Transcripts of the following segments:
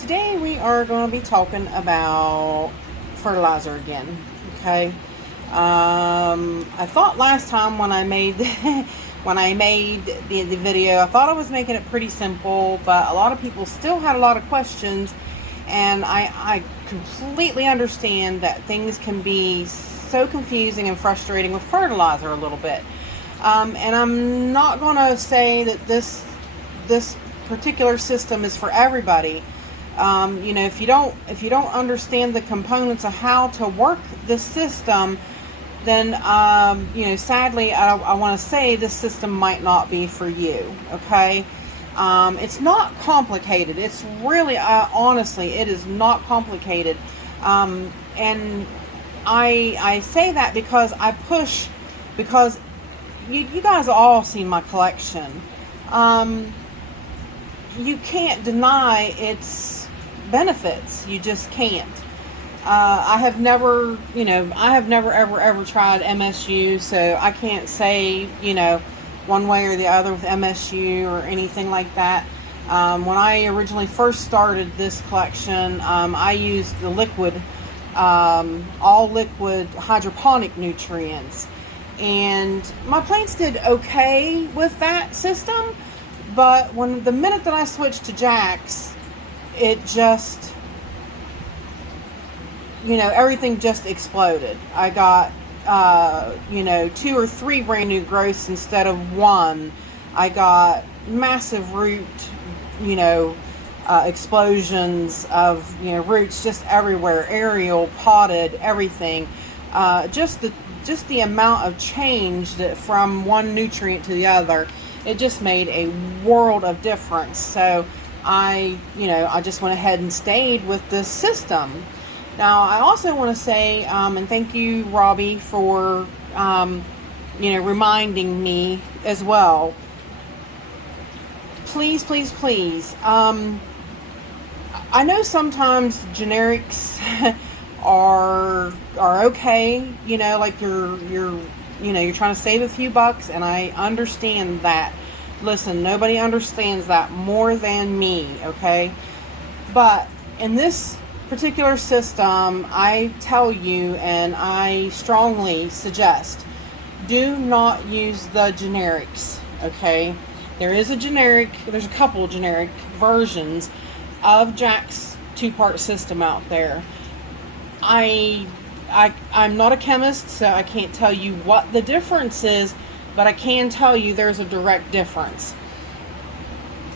Today we are going to be talking about fertilizer again. Okay. I thought last time when I made the video, I thought I was making it pretty simple, but a lot of people still had a lot of questions, and I completely understand that things can be so confusing and frustrating with fertilizer a little bit. And I'm not going to say that this particular system is for everybody. If you don't understand the components of how to work this system, then sadly, I want to say this system might not be for you. Okay, it's not complicated. It's really, honestly, it is not complicated. And I say that because because you guys all seen my collection. You can't deny its benefits. You just can't. I have never ever tried MSU, so I can't say, one way or the other with MSU or anything like that. When I originally first started this collection, I used the liquid, all liquid hydroponic nutrients, and my plants did okay with that system. But the minute that I switched to Jack's, it just, everything just exploded. I got, 2 or 3 brand new growths instead of 1. I got massive root, explosions of, roots just everywhere, aerial, potted, everything. Just the amount of change that from one nutrient to the other, it just made a world of difference. So I just went ahead and stayed with this system. Now, I also want to say, and thank you, Robbie, for, reminding me as well. Please, please, please. I know sometimes generics are okay, like you're trying to save a few bucks, and I understand that. Listen, nobody understands that more than me, okay? But in this particular system, I tell you, and I strongly suggest, do not use the generics, okay? There's a couple of generic versions of Jack's 2-part system out there. I'm not a chemist, so I can't tell you what the difference is, but I can tell you there's a direct difference.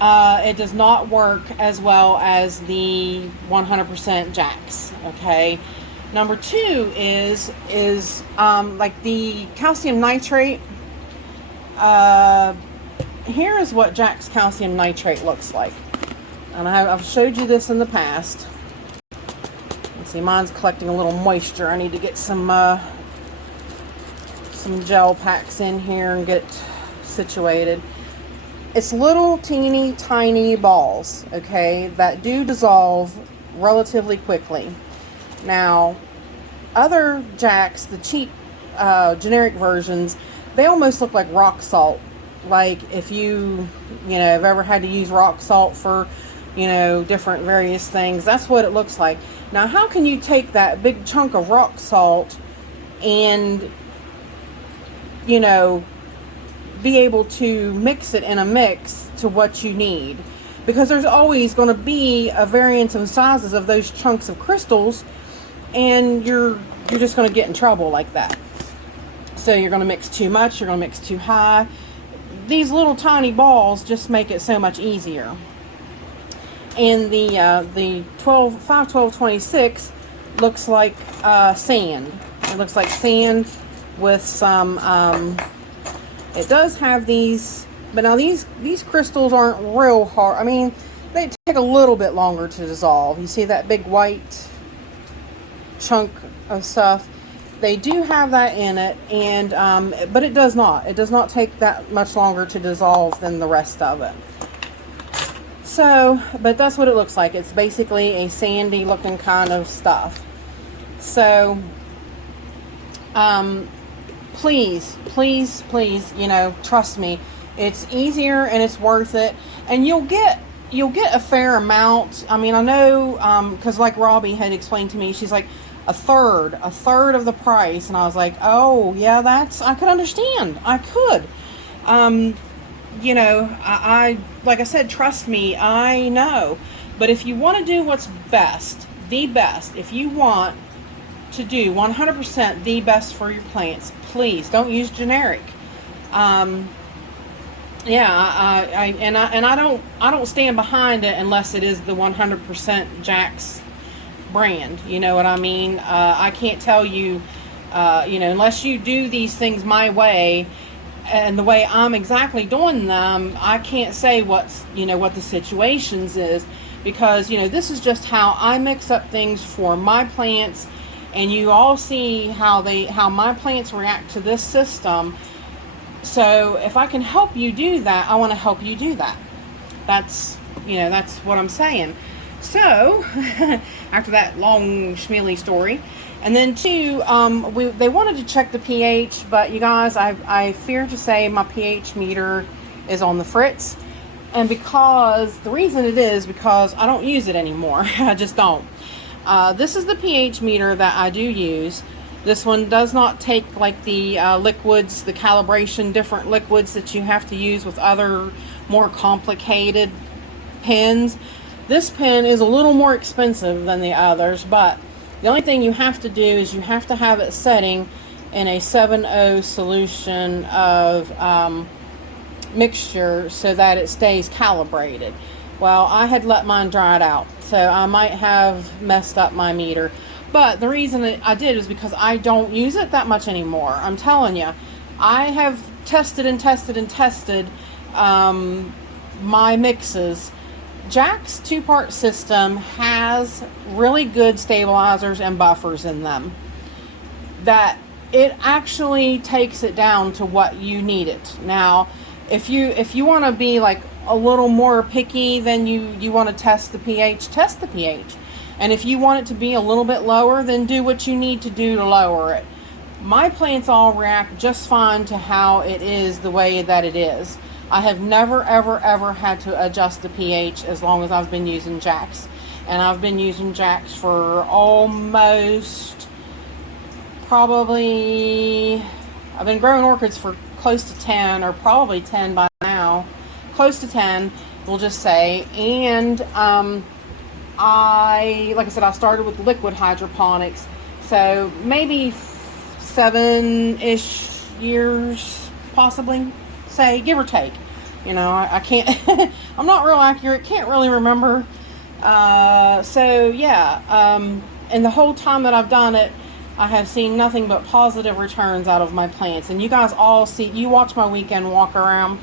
It does not work as well as the 100% Jack's, okay? Number 2 is like the calcium nitrate. Here is what Jack's calcium nitrate looks like. And I've showed you this in the past. See, mine's collecting a little moisture. I need to get some gel packs in here and get it situated. It's little teeny tiny balls, okay, that do dissolve relatively quickly. Now, other Jacks, the cheap generic versions, they almost look like rock salt. Like if you have ever had to use rock salt for different various things, that's what it looks like. Now, how can you take that big chunk of rock salt and be able to mix it in a mix to what you need? Because there's always going to be a variance in sizes of those chunks of crystals, and you're just going to get in trouble like that. So you're going to mix too much, you're going to mix too high. These little tiny balls just make it so much easier. And the 51226 looks like sand. It looks like sand with some. It does have these, but now these crystals aren't real hard. I mean, they take a little bit longer to dissolve. You see that big white chunk of stuff? They do have that in it, and but it does not. It does not take that much longer to dissolve than the rest of it. So, but that's what it looks like. It's basically a sandy looking kind of stuff. So, please, please, please, trust me. It's easier and it's worth it. And you'll get you'll get a fair amount. I mean, I know, because like Robbie had explained to me, she's like, a third of the price. And I was like, oh yeah, I could understand. I could. You know, I like I said, trust me, I know. But if you want to do what's best, the best, if you want to do 100% the best for your plants, please don't use generic. Yeah, I don't stand behind it unless it is the 100% Jack's brand. You know what I mean? I can't tell you, you know, unless you do these things my way and the way I'm exactly doing them, I can't say what's, you know, what the situations is, because, you know, this is just how I mix up things for my plants, and you all see how my plants react to this system. So if I can help you do that, I want to help you do that. That's, you know, that's what I'm saying. So after that long schmealy story, and then two, they wanted to check the pH, but you guys, I fear to say my pH meter is on the fritz, and because the reason it is because I don't use it anymore. I just don't. This is the pH meter that I do use. This one does not take like the liquids, the calibration, different liquids that you have to use with other more complicated pens. This pen is a little more expensive than the others, but the only thing you have to do is you have to have it setting in a 7.0 solution of mixture so that it stays calibrated. Well, I had let mine dry it out, so I might have messed up my meter. But the reason that I did is because I don't use it that much anymore. I'm telling you, I have tested and tested and tested my mixes. Jack's 2-part system has really good stabilizers and buffers in them that it actually takes it down to what you need it. Now, if you want to be like a little more picky, then you want to test the pH, test the pH. And if you want it to be a little bit lower, then do what you need to do to lower it. My plants all react just fine to how it is, the way that it is. I have never, ever, ever had to adjust the pH as long as I've been using Jack's. And I've been using Jack's for almost, probably, I've been growing orchids for close to 10, or probably 10 by now. Close to 10, we'll just say. And like I said, I started with liquid hydroponics. So maybe 7-ish years, possibly. Say, give or take. You know, I can't, I'm not real accurate, can't really remember. So yeah, and the whole time that I've done it, I have seen nothing but positive returns out of my plants. And you guys all see, you watch my weekend walk around,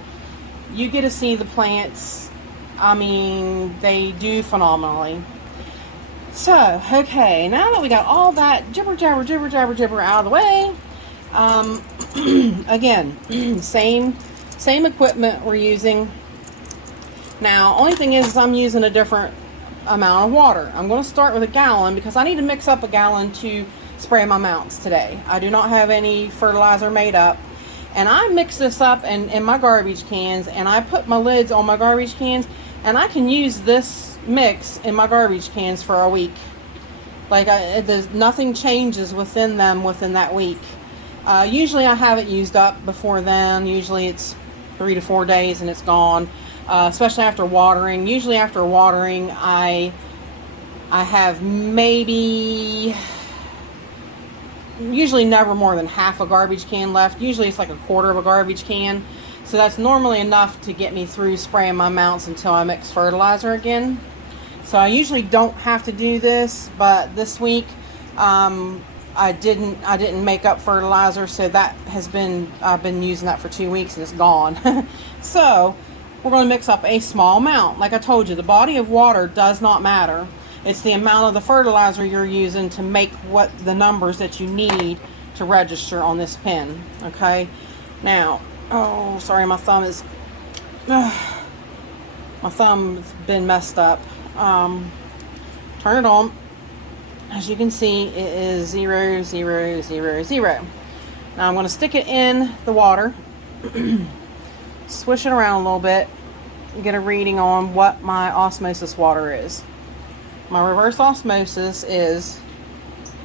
you get to see the plants. I mean, they do phenomenally. So, okay, now that we got all that jibber jabber out of the way, again, same equipment we're using. Now, only thing is I'm using a different amount of water. I'm going to start with a gallon because I need to mix up a gallon to spray my mounts today. I do not have any fertilizer made up. And I mix this up in my garbage cans, and I put my lids on my garbage cans, and I can use this mix in my garbage cans for a week. Like, nothing changes within them within that week. Usually I have it used up before then. Usually it's 3 to 4 days and it's gone, especially after watering. Usually after watering, I have maybe, usually never more than half a garbage can left. Usually it's like a quarter of a garbage can. So that's normally enough to get me through spraying my mounts until I mix fertilizer again. So I usually don't have to do this, but this week I didn't make up fertilizer, so that has been, I've been using that for 2 weeks and it's gone. So we're going to mix up a small amount. Like I told you, the body of water does not matter. It's the amount of the fertilizer you're using to make what the numbers that you need to register on this pen. Okay. Now, oh, sorry, my thumb is, my thumb's been messed up. Turn it on. As you can see, it is 0, 0, 0, 0. Now I'm going to stick it in the water, swish it around a little bit, get a reading on what my osmosis water is. My reverse osmosis is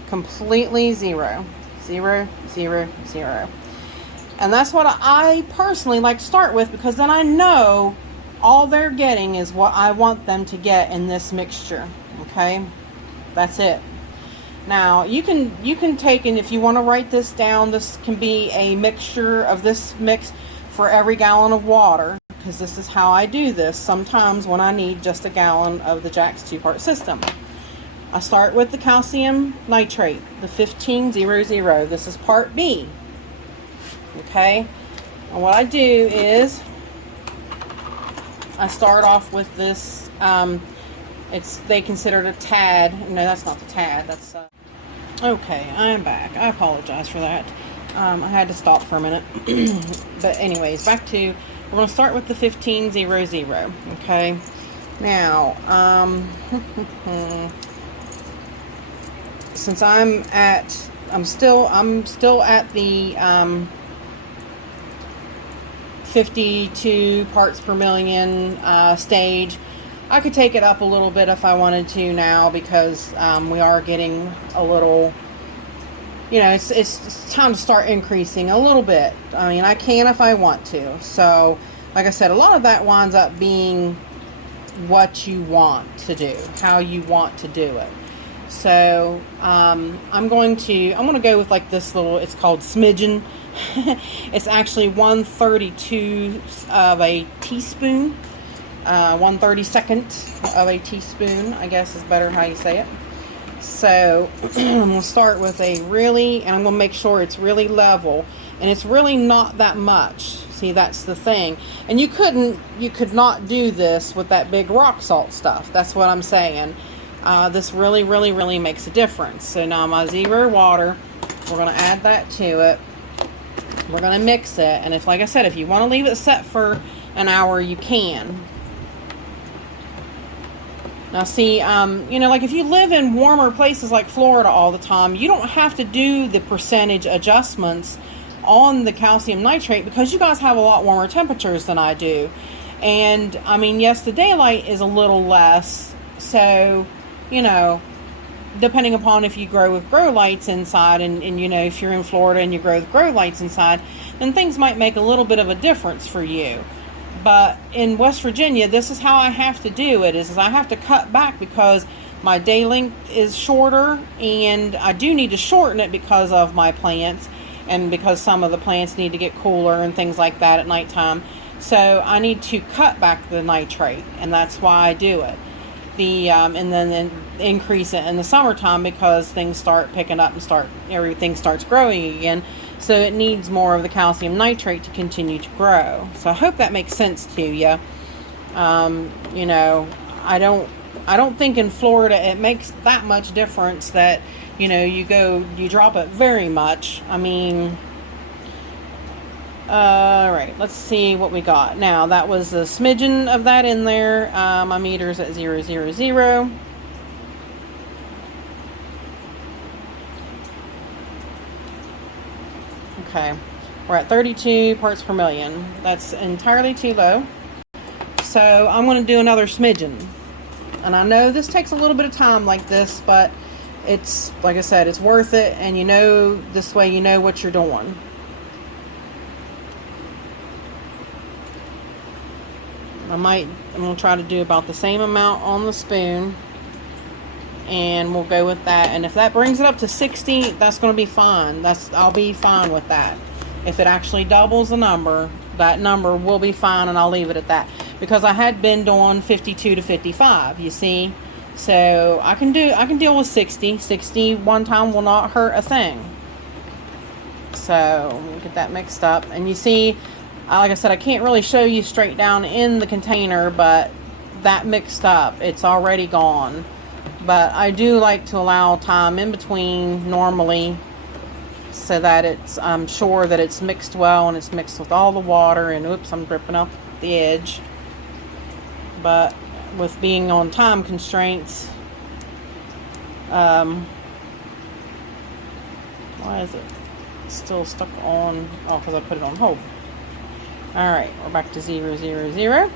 completely 0. 0, 0, 0. And that's what I personally like to start with, because then I know all they're getting is what I want them to get in this mixture. Okay, that's it. Now you can take, and if you want to write this down, this can be a mixture of this mix for every gallon of water, because this is how I do this sometimes when I need just a gallon of the Jack's 2-part system. I start with the calcium nitrate, the 1500. This is part B. Okay, and what I do is I start off with this, they consider it a tad. No, that's not the tad, that's okay, I am back. I apologize for that. I had to stop for a minute. But anyways, back to, we're going to start with the 1500. Okay, now since I'm still at the 52 parts per million stage. I could take it up a little bit if I wanted to now, because we are getting a little, you know, it's time to start increasing a little bit. I mean, I can if I want to. So, like I said, a lot of that winds up being what you want to do, how you want to do it. So, I'm going to go with like this little, it's called smidgen. It's actually 1/32 of a teaspoon, 1/32 of a teaspoon, I guess is better how you say it. So I'm going to start with and I'm going to make sure it's really level, and it's really not that much. See, that's the thing. And you could not do this with that big rock salt stuff. That's what I'm saying. This really makes a difference. So now my 0 water, we're going to add that to it. We're going to mix it, and like I said, if you want to leave it set for an hour, you can. Now see, you know, like if you live in warmer places like Florida all the time, you don't have to do the percentage adjustments on the calcium nitrate, because you guys have a lot warmer temperatures than I do. And I mean, yes, the daylight is a little less, so, you know, depending upon if you grow with grow lights inside, and you know, if you're in Florida and you grow with grow lights inside, then things might make a little bit of a difference for you. But in West Virginia, this is how I have to do it, is I have to cut back because my day length is shorter, and I do need to shorten it because of my plants, and because some of the plants need to get cooler and things like that at nighttime. So I need to cut back the nitrate, and that's why I do it. And then increase it in the summertime, because things start picking up and everything starts growing again. So it needs more of the calcium nitrate to continue to grow. So I hope that makes sense to you. You know, I don't think in Florida it makes that much difference that, you know, you drop it very much. I mean, alright, let's see what we got. Now, that was a smidgen of that in there. My meter's at 0, 0, 0. Okay, we're at 32 parts per million. That's entirely too low. So I'm going to do another smidgen. And I know this takes a little bit of time like this, but it's, like I said, it's worth it. And you know, this way you know what you're doing. I'm going to try to do about the same amount on the spoon, and we'll go with that. And if that brings it up to 60, that's going to be fine. I'll be fine with that. If it actually doubles the number, that number will be fine, and I'll leave it at that, because I had been doing 52 to 55, you see. So I can deal with 60. 60 one time will not hurt a thing. So we'll get that mixed up, and you see, like I said, I can't really show you straight down in the container, but that mixed up, it's already gone. But I do like to allow time in between normally, so that I'm sure that it's mixed well, and it's mixed with all the water. And oops, I'm dripping off the edge. But with being on time constraints, why is it still stuck on? Oh, because I put it on hold. Alright, we're back to 0, 0, 0.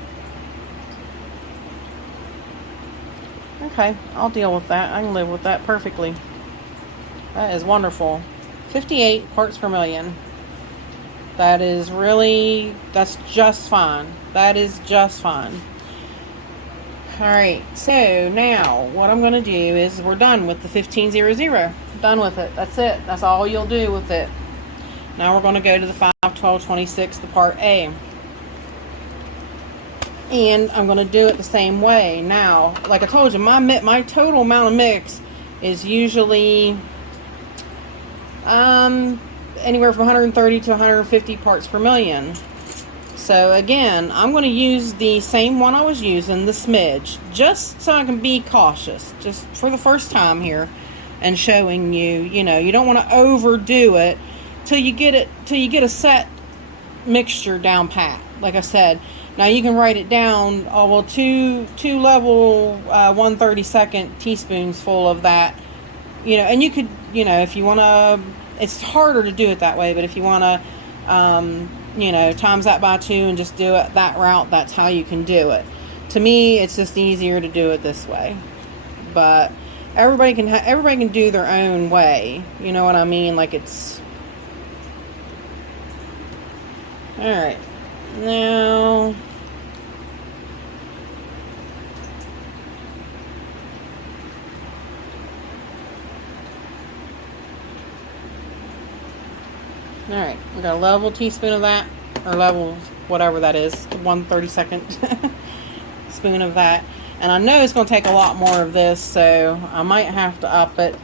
Okay, I'll deal with that. I can live with that perfectly. That is wonderful. 58 parts per million. That is really, that's just fine. That is just fine. Alright, so now what I'm going to do is we're done with the 1500. Done with it. That's it. That's all you'll do with it. Now we're going to go to the 51226, the part A. And I'm going to do it the same way. Now, like I told you, my total amount of mix is usually anywhere from 130 to 150 parts per million. So again, I'm going to use the same one I was using, the smidge, just so I can be cautious, just for the first time here, and showing you, you know, you don't want to overdo it till you get a set mixture down pat. Like I said, now you can write it down. Oh well, two level 1/32 teaspoons full of that, you know, and you could, you know, if you want to, it's harder to do it that way, but if you want to, you know, times that by 2 and just do it that route, that's how you can do it. To me, it's just easier to do it this way, but everybody can do their own way, you know what I mean? Like, it's all right. Now alright, we got a level teaspoon of that, or level whatever that is, 1/32 spoon of that. And I know it's going to take a lot more of this, so I might have to up it.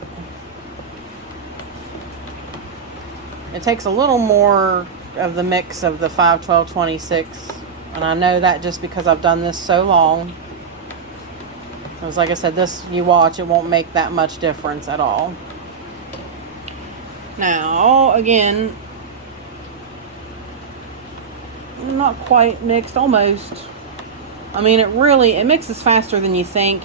It takes a little more of the mix of the 51226, and I know that just because I've done this so long. Because like I said, this, you watch, it won't make that much difference at all. Now, again, not quite mixed, almost. I mean, it mixes faster than you think.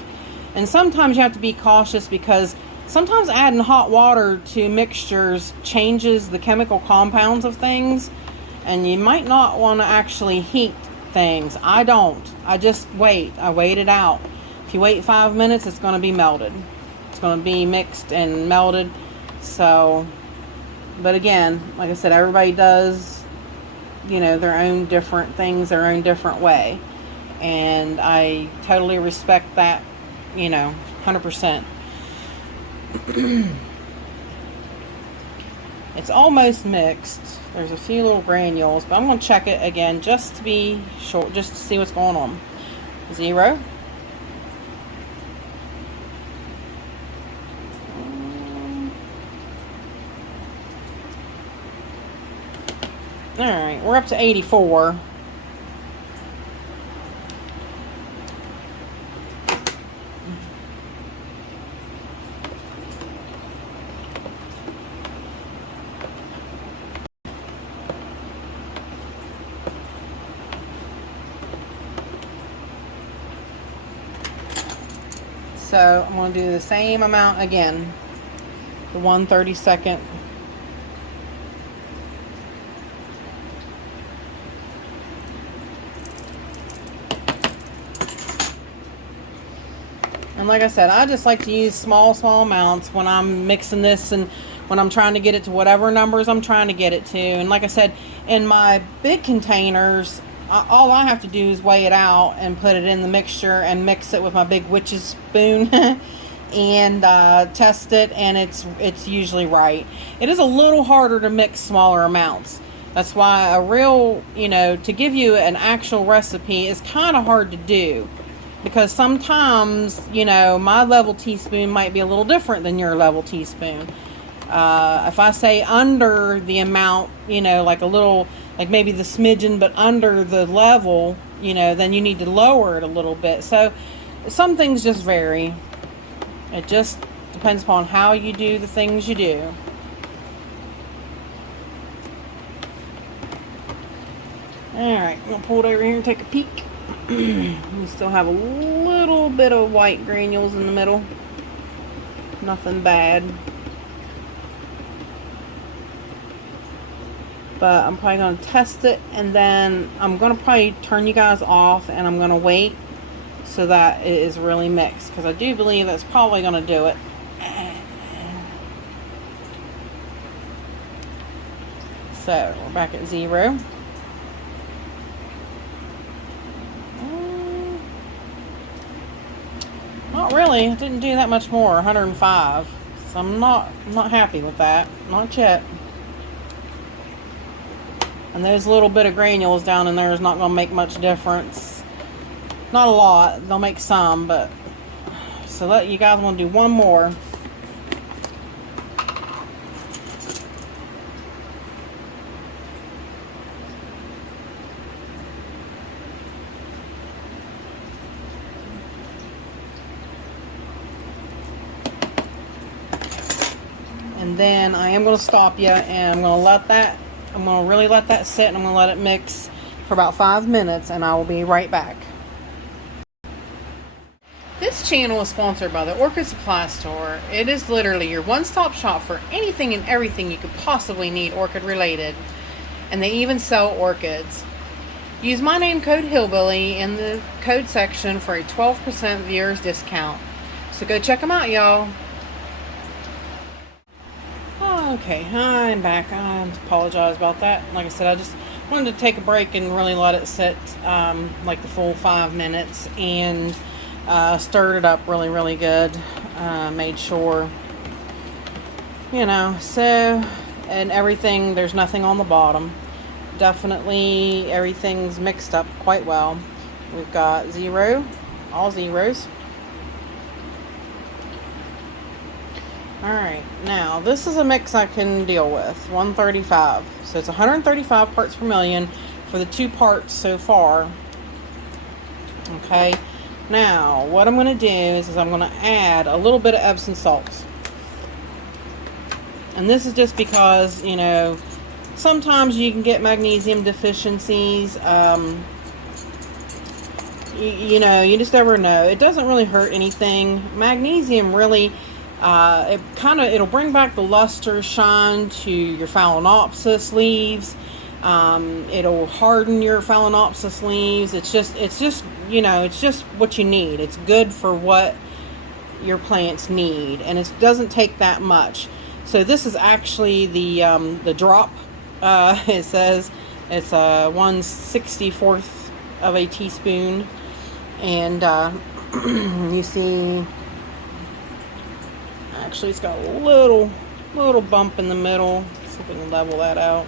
And sometimes you have to be cautious, because sometimes adding hot water to mixtures changes the chemical compounds of things, and you might not want to actually heat things. I don't. I just wait. I wait it out. If you wait 5 minutes, it's going to be melted. It's going to be mixed and melted. So, but again, like I said, everybody does, you know, their own different things, their own different way. And I totally respect that, you know, 100%. It's almost mixed. There's a few little granules, but I'm going to check it again just to be sure, just to see what's going on. 0. Alright, we're up to 84. So I'm going to do the same amount again, the 1/32. And like I said, I just like to use small amounts when I'm mixing this, and when I'm trying to get it to whatever numbers I'm trying to get it to. And like I said, in my big containers, all I have to do is weigh it out and put it in the mixture and mix it with my big witch's spoon and test it, and it's usually right. It is a little harder to mix smaller amounts. That's why a real, you know, to give you an actual recipe is kind of hard to do, because sometimes, you know, my level teaspoon might be a little different than your level teaspoon. If I say under the amount, you know, like a little, like maybe the smidgen, but under the level, you know, then you need to lower it a little bit. So some things just vary. It just depends upon how you do the things you do. Alright, I'm going to pull it over here and take a peek. We still have a little bit of white granules in the middle. Nothing bad. But I'm probably going to test it, and then I'm going to probably turn you guys off, and I'm going to wait so that it is really mixed, because I do believe that's probably going to do it. So we're back at 0. Not really. It didn't do that much more. 105. So I'm not happy with that. Not yet. And those little bit of granules down in there is not going to make much difference. Not a lot. They'll make some, but so you guys want to do one more. And then I am going to stop you, and I'm going to really let that sit, and I'm going to let it mix for about 5 minutes, and I will be right back. This channel is sponsored by the Orchid Supply Store. It is literally your one-stop shop for anything and everything you could possibly need orchid related. And they even sell orchids. Use my name code Hillbilly in the code section for a 12% viewers discount. So go check them out, y'all. Okay, I'm back. I apologize about that. Like I said, I just wanted to take a break and really let it sit like the full 5 minutes, and stirred it up really good. Made sure, so, and everything, there's nothing on the bottom. Definitely everything's mixed up quite well. We've got 0, all zeros. Alright, now this is a mix I can deal with. 135. So it's 135 parts per million for the 2 parts so far. Okay, now what I'm going to do is I'm going to add a little bit of Epsom salts. And this is just because, sometimes you can get magnesium deficiencies. You just never know. It doesn't really hurt anything. Magnesium really... it'll bring back the luster, shine to your Phalaenopsis leaves. It'll harden your Phalaenopsis leaves. It's just what you need. It's good for what your plants need, and it doesn't take that much. So this is actually the drop. It says it's a 1/64th of a teaspoon, and you see. Actually, it's got a little bump in the middle. Let's see if we can level that out.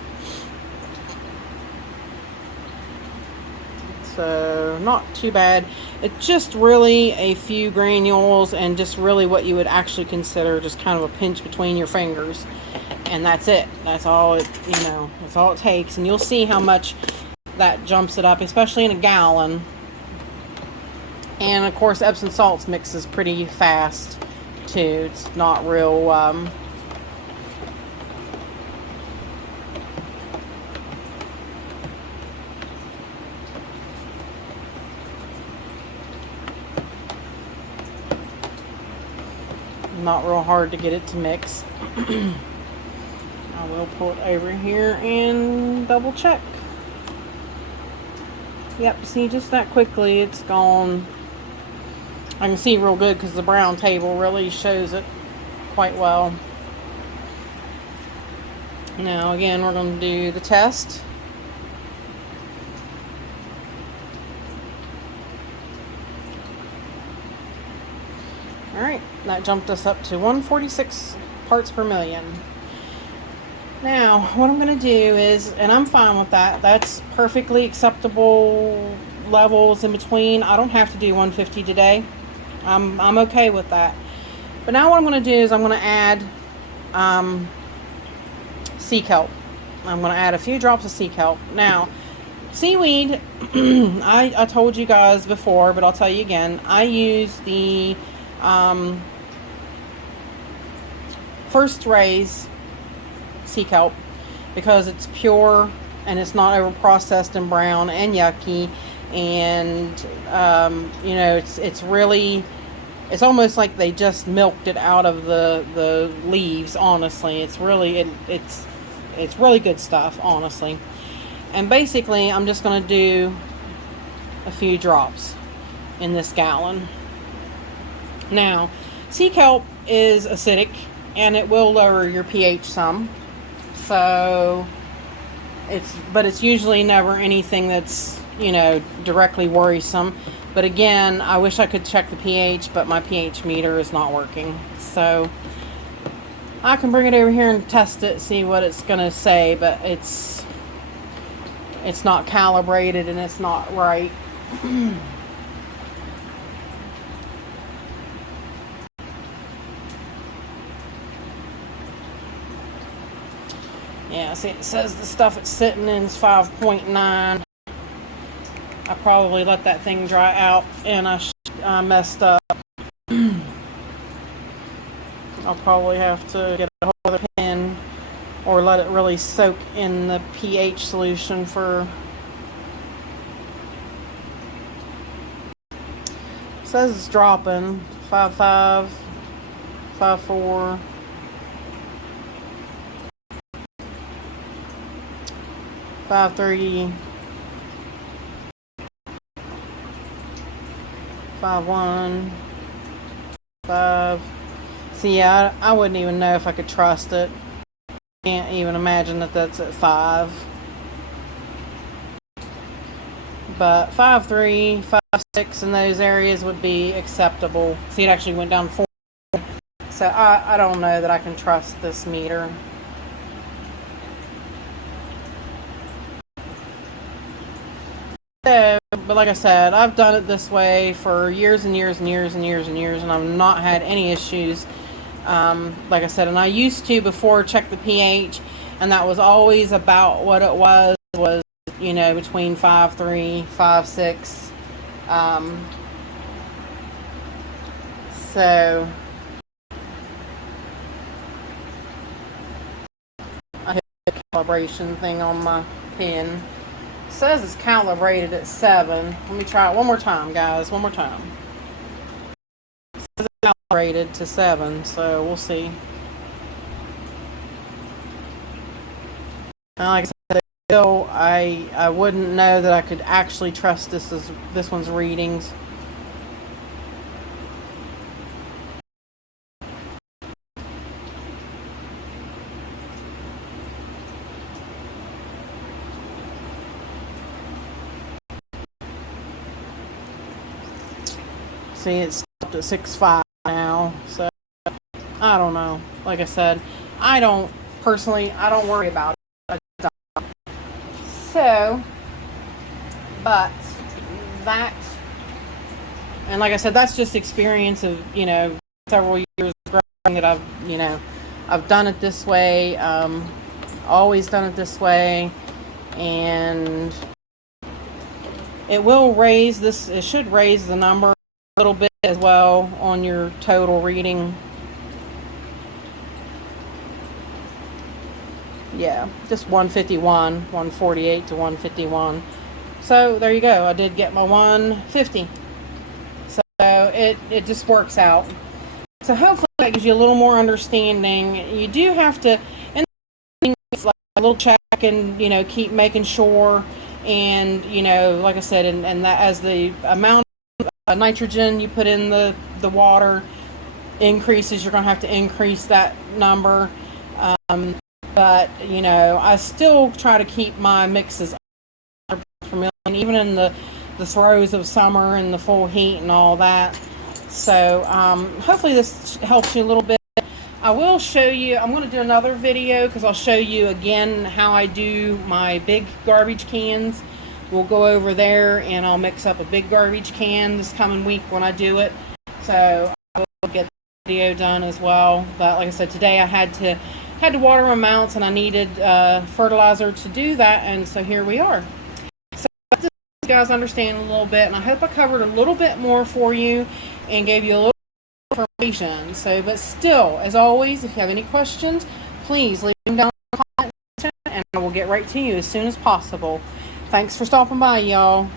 So, not too bad. It's just really a few granules, and just really what you would actually consider just kind of a pinch between your fingers. And that's it. That's all that's all it takes. And you'll see how much that jumps it up, especially in a gallon. And of course, Epsom salts mixes pretty fast too. It's not real not real hard to get it to mix. I will pull it over here and double check. Yep, see, just that quickly it's gone. I can see real good because the brown table really shows it quite well. Now again, we're going to do the test. Alright, that jumped us up to 146 parts per million. Now, what I'm going to do is, and I'm fine with that, that's perfectly acceptable levels in between. I don't have to do 150 today. I'm okay with that. But now what I'm going to do is I'm going to add Sea Kelp. I'm going to add a few drops of Sea Kelp. Now, seaweed, I told you guys before, but I'll tell you again. I use the First Raise Sea Kelp because it's pure and it's not over processed and brown and yucky, and it's really, it's almost like they just milked it out of the leaves. Honestly, it's really it's really good stuff, honestly. And basically I'm just going to do a few drops. in this gallon. Now, sea kelp is acidic and it will lower your pH some. So it's usually never anything that's, you know, directly worrisome. But again, I wish I could check the pH, but my pH meter is not working. So I can bring it over here and test it, see what it's gonna say, but it's not calibrated and it's not right. Yeah, see, it says the stuff it's sitting in is 5.9. I probably let that thing dry out and I messed up. I'll probably have to get a whole other pen or let it really soak in the pH solution for... It says it's dropping 5.5, 5.4. 5.30, 5.1, 5. See, I wouldn't even know if I could trust it. Can't even imagine that that's at 5. But 5.3, 5.6 in those areas would be acceptable. See, it actually went down 4. So I don't know that I can trust this meter. So, but like I said, I've done it this way for years and years and years and years and years, and I've not had any issues. Like I said, and I used to before check the pH, and that was always about what it was, you know, between 5.3, 5.6. So I hit the calibration thing on my pen. It says it's calibrated at 7. Let me try it one more time, guys. One more time. It says it's calibrated to 7, so we'll see. Like I said, still, I wouldn't know that I could actually trust this one's readings. See, it's up at 6.5 now, so I don't know. Like I said, I don't worry about it. So, but that, and like I said, that's just experience of, you know, several years growing that I've done it this way, always done it this way, and it should raise the number a little bit as well on your total reading. Yeah, just 151, 148 to 151. So there you go. I did get my 150. So it just works out. So hopefully that gives you a little more understanding. You do have to, and it's like a little check and, you know, keep making sure. And, you know, like I said, and that as the amount of nitrogen you put in the water increases, you're going to have to increase that number. But, you know, I still try to keep my mixes per million, even in the throes of summer and the full heat and all that. So hopefully this helps you a little bit. I will show you, I'm going to do another video because I'll show you again how I do my big garbage cans. We'll go over there and I'll mix up a big garbage can this coming week when I do it. So I will get the video done as well. But like I said, today I had to water my mounts and I needed fertilizer to do that, and so here we are. So I just you guys understand a little bit, and I hope I covered a little bit more for you and gave you a little information. So, but still, as always, if you have any questions, please leave them down in the comment section and I will get right to you as soon as possible. Thanks for stopping by, y'all.